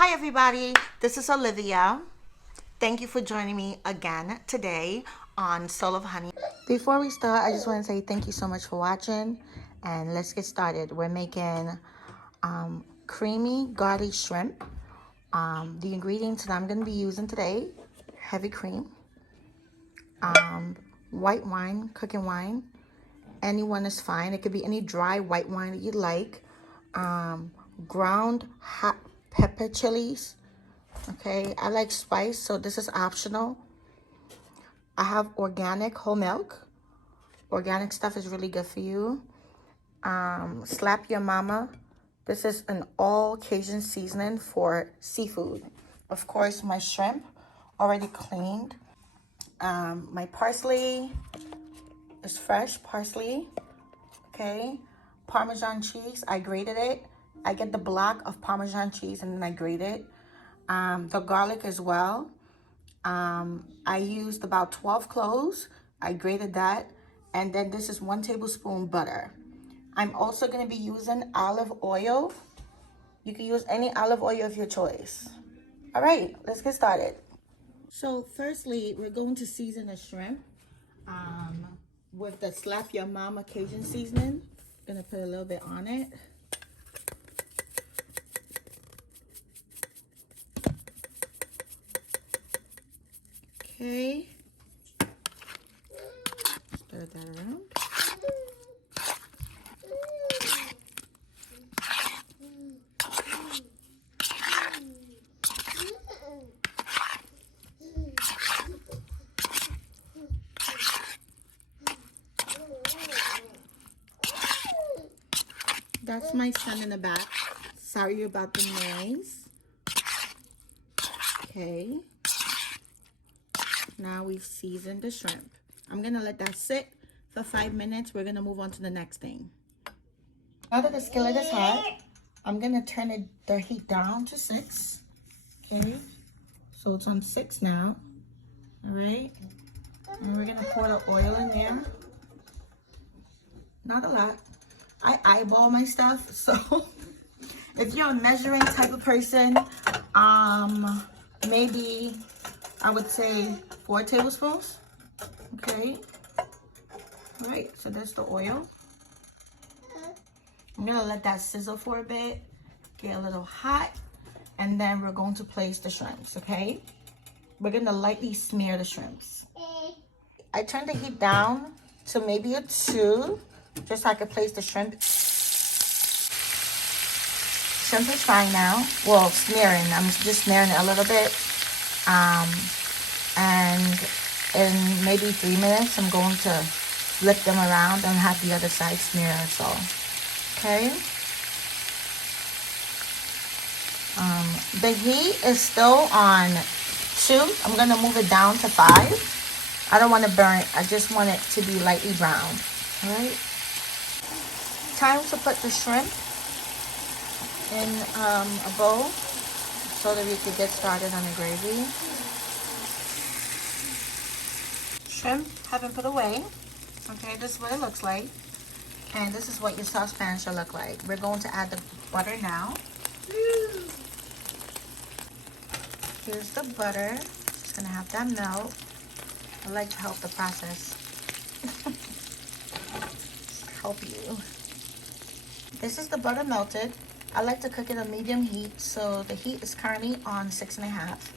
Hi everybody, this is Olivia. Thank you for joining me again today on Soul of Honey. Before we start, I just want to say thank you so much for watching and let's get started. We're making creamy garlic shrimp. The ingredients that I'm going to be using today: heavy cream, white wine, cooking wine. Anyone is fine. It could be any dry white wine that you like. Ground hot pepper chilies. Okay, I like spice, so this is optional. I have organic whole milk. Organic stuff is really good for you. Slap your mama. This is an all Cajun seasoning for seafood. Of course, my shrimp already cleaned. My parsley is fresh parsley. Okay, Parmesan cheese, I grated it. I get the block of Parmesan cheese and then I grate it. The garlic as well. I used about 12 cloves. I grated that. And then this is 1 tablespoon butter. I'm also going to be using olive oil. You can use any olive oil of your choice. All right, let's get started. So firstly, we're going to season the shrimp with the Slap Your Mama Cajun seasoning. Gonna put a little bit on it. Okay. Spread that around. That's my son in the back. Sorry about the noise. Okay. Now we've seasoned the shrimp. I'm gonna let that sit for 5 minutes. We're gonna move on to the next thing. Now that the skillet is hot, I'm gonna turn the heat down to 6. Okay. So it's on 6 now. All right. And we're gonna pour the oil in there. Not a lot. I eyeball my stuff, so if you're a measuring type of person, maybe I would say 4 tablespoons. Okay. All right, so that's the oil. I'm gonna let that sizzle for a bit, get a little hot, and then we're going to place the shrimps, okay? We're gonna lightly smear the shrimps. I turned the heat down to maybe a 2, just so I could place the shrimp. Shrimp is fine now. Well, smearing. I'm just smearing it a little bit. And in maybe 3 minutes, I'm going to flip them around and have the other side smear as well. Okay. The heat is still on 2. I'm going to move it down to 5. I don't want to burn. I just want it to be lightly brown. All right. Time to put the shrimp in a bowl so that we could get started on the gravy. Shrimp have been put away. Okay, this is what it looks like. And this is what your saucepan should look like. We're going to add the butter now. Here's the butter. Just gonna have that melt. I like to help the process. Help you. This is the butter melted. I like to cook it on medium heat, so the heat is currently on 6.5.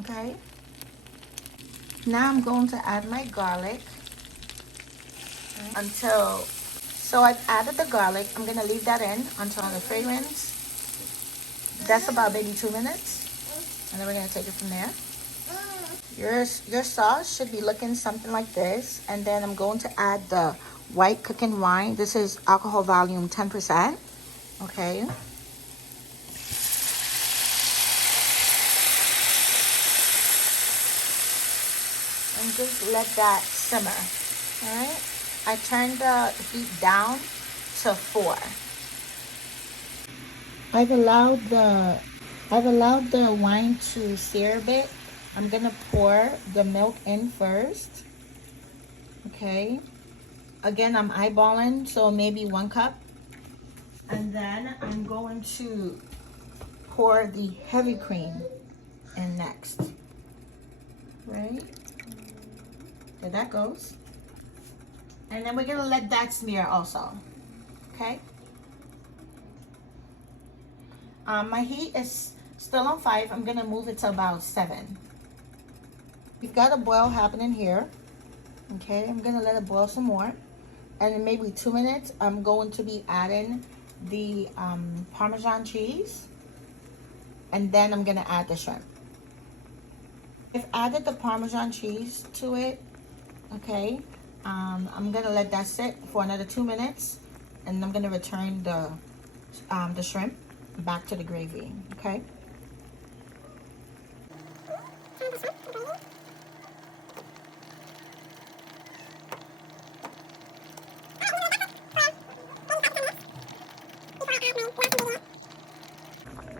Okay. Now I'm going to add my garlic so I've added the garlic. I'm gonna leave that in until the fragrance. That's about maybe 2 minutes, and then we're gonna take it from there. Your sauce should be looking something like this, and then I'm going to add the white cooking wine. This is alcohol volume 10%. Okay. And just let that simmer. All right. I turned the heat down to 4. I've allowed the wine to sear a bit. I'm gonna pour the milk in first. Okay. Again, I'm eyeballing, so maybe 1 cup. And then I'm going to pour the heavy cream in next. Right? There that goes. And then we're gonna let that smear also. Okay? My heat is still on 5. I'm gonna move it to about 7. We've got a boil happening here. Okay, I'm gonna let it boil some more. And in maybe 2 minutes, I'm going to be adding the Parmesan cheese. And then I'm gonna add the shrimp. I've added the Parmesan cheese to it. Okay, I'm gonna let that sit for another 2 minutes. And I'm gonna return the shrimp back to the gravy. Okay.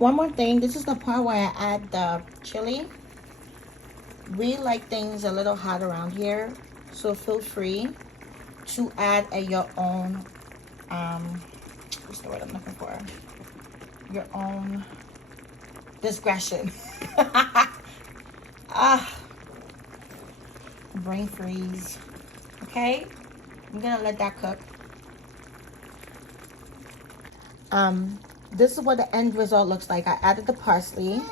One more thing, this is the part where I add the chili. We like things a little hot around here, so feel free to add your own, what's the word I'm looking for? Your own discretion. Brain freeze. Okay, I'm gonna let that cook. This is what the end result looks like. I added the parsley,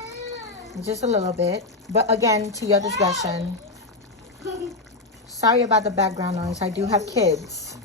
just a little bit, but again, to your discretion. Sorry about the background noise. I do have kids.